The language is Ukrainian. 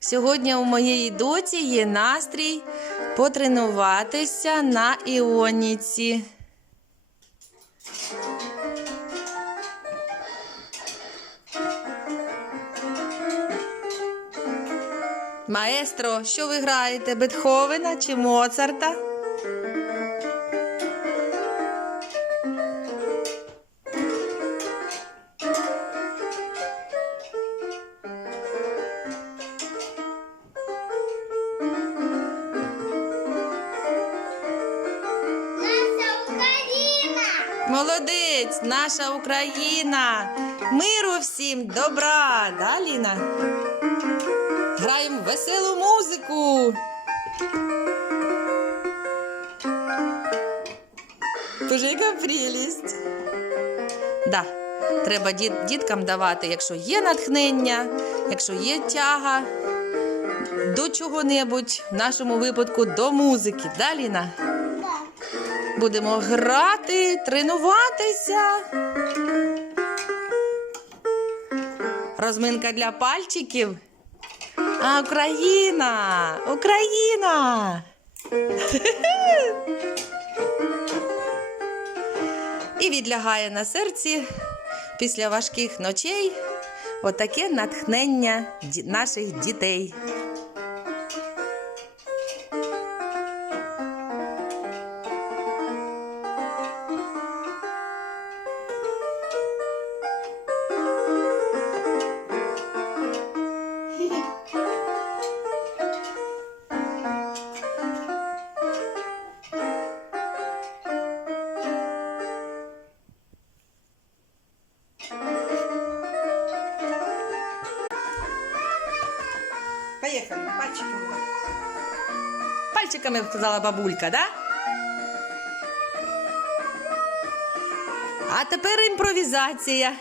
Сьогодні у моєї доці є настрій потренуватися на іоніці. Маестро, що ви граєте? Бетховена чи Моцарта? Молодець, наша Україна! Миру всім, добра! Да, Ліна? Граємо веселу музику. Боже, яка прелість. Да, треба діт- діткам давати, якщо є натхнення, якщо є тяга до чого-небудь, в нашому випадку до музики. Да, Ліна? Будемо грати, тренуватися. Розминка для пальчиків. А Україна! Україна! І відлягає на серці після важких ночей отаке натхнення наших дітей. Поїхали, пальчиками. Пальчиками сказала бабулька, да? А тепер імпровізація.